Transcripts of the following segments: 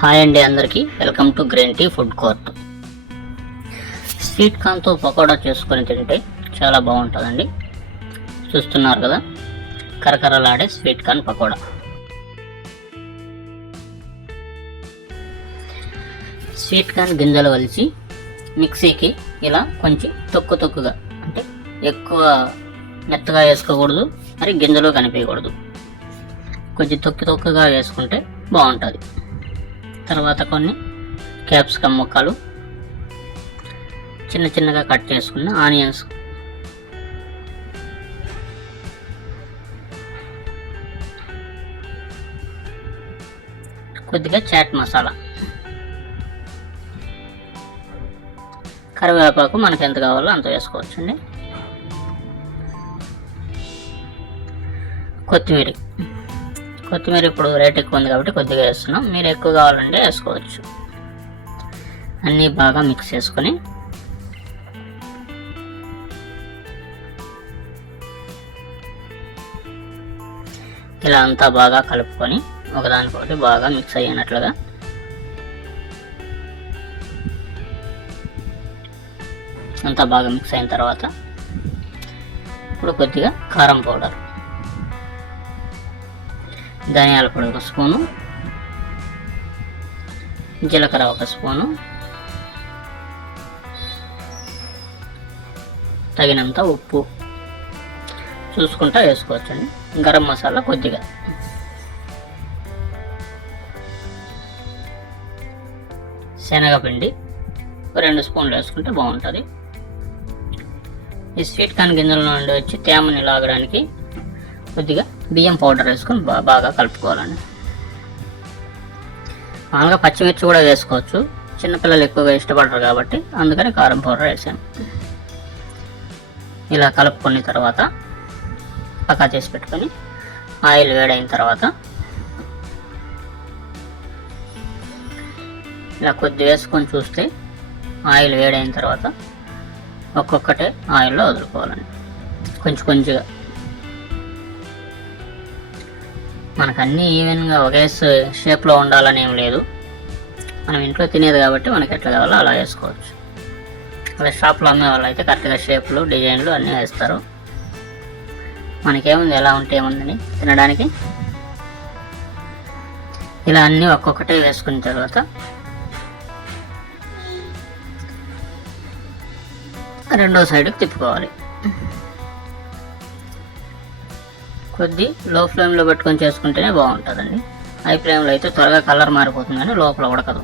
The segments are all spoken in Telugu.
హాయ్ అండి అందరికీ. Welcome to green tea food court. Sweet కార్న్తో pakoda చేసుకొని తింటే చాలా బాగుంటుందండి. చూస్తున్నారు కదా కరకరలాడే sweet corn pakoda. Sweet corn గింజలు వలిచి మిక్సీకి ఇలా కొంచెం తొక్కు తొక్కుగా అంటే ఎక్కువ మెత్తగా వేసుకోకూడదు మరి గింజలు కనిపించకూడదు కొంచెం తొక్కు తొక్కుగా వేసుకుంటే బాగుంటుంది. తర్వాత కొన్ని క్యాప్సికమ్ ముక్కలు. చిన్న చిన్నగా కట్ చేసుకున్న ఆనియన్స్. కొద్దిగా చాట్ మసాలా. కరివేపాకు మనకు ఎంత కావాలో అంత వేసుకోవచ్చండి. కొత్తిమీర. కొత్తిమీర ఇప్పుడు రేట్ ఎక్కువ ఉంది కాబట్టి కొద్దిగా వేస్తున్నాం. మీరు ఎక్కువ కావాలంటే వేసుకోవచ్చు. అన్నీ బాగా మిక్స్ చేసుకొని. ఇలా అంతా బాగా కలుపుకొని ఒకదానికొకటి బాగా మిక్స్ అయ్యినట్లుగా. అంతా బాగా మిక్స్ అయిన తర్వాత ఇప్పుడు కొద్దిగా కారం పౌడర్. ధనియాల పొడి ఒక స్పూను. జీలకర్ర ఒక స్పూను. తగినంత ఉప్పు చూసుకుంటా వేసుకోవచ్చండి. గరం మసాలా కొద్దిగా. శనగపిండి రెండు స్పూన్లు వేసుకుంటే బాగుంటుంది. ఈ స్వీట్ కార్న్ గింజల నుండి వచ్చి తేమని లాగడానికి కొద్దిగా బియ్యం పౌడర్ వేసుకొని బాగా కలుపుకోవాలండి. మామూలుగా పచ్చిమిర్చి కూడా వేసుకోవచ్చు. చిన్నపిల్లలు ఎక్కువగా ఇష్టపడరు కాబట్టి అందుకని కారం పౌడర్ వేసాను. ఇలా కలుపుకున్న తర్వాత పక్కా చేసి పెట్టుకొని ఆయిల్ వేడైన తర్వాత ఇలా కొద్ది వేసుకొని చూస్తే ఆయిల్ వేడైన తర్వాత ఒక్కొక్కటే ఆయిల్లో వదులుకోవాలండి. కొంచెం కొంచెంగా. మనకు అన్నీ ఈవెన్గా ఒకే షేప్లో ఉండాలని ఏం లేదు. మనం ఇంట్లో తినేది కాబట్టి మనకి ఎట్లా కావాలో అలా వేసుకోవచ్చు. అలా షాప్లో అమ్మే వాళ్ళు అయితే కరెక్ట్గా షేప్లు డిజైన్లు అన్నీ వేస్తారు. మనకేముంది? ఎలా ఉంటే ఏముందని తినడానికి. ఇలా అన్నీ ఒక్కొక్కటే వేసుకున్న తర్వాత రెండో సైడ్కి తిప్పుకోవాలి. కొద్ది లో ఫ్లేమ్లో పెట్టుకొని చేసుకుంటేనే బాగుంటుందండి. హై ఫ్లేమ్లో అయితే త్వరగా కలర్ మారిపోతుంది కానీ లోపల ఉడకదు.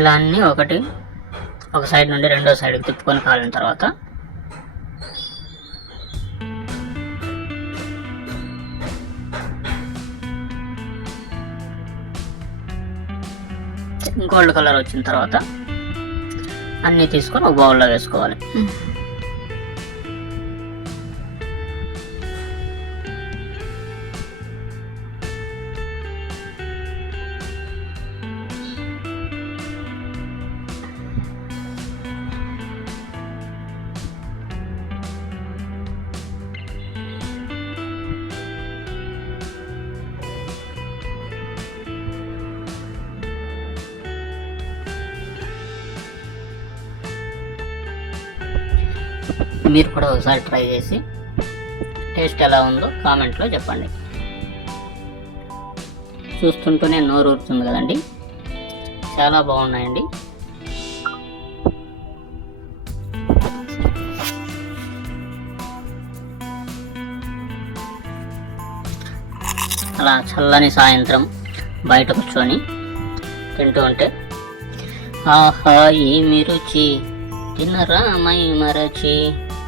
ఇలా అన్నీ ఒకటి ఒక సైడ్ నుండి రెండో సైడ్కి తిప్పుకొని కాలిన తర్వాత గోల్డ్ కలర్ వచ్చిన తర్వాత అన్నీ తీసుకొని ఒక బౌల్లో వేసుకోవాలి. మీరు కూడా ఒకసారి ట్రై చేసి టేస్ట్ ఎలా ఉందో కామెంట్లో చెప్పండి. చూస్తుంటూనే నోరు ఊరుతుంది కదండి. చాలా బాగున్నాయండి. అలా చల్లని సాయంత్రం బయట కూర్చొని తింటూ ఉంటే ఆహా ఏమి రుచి? తినరా మై మరచి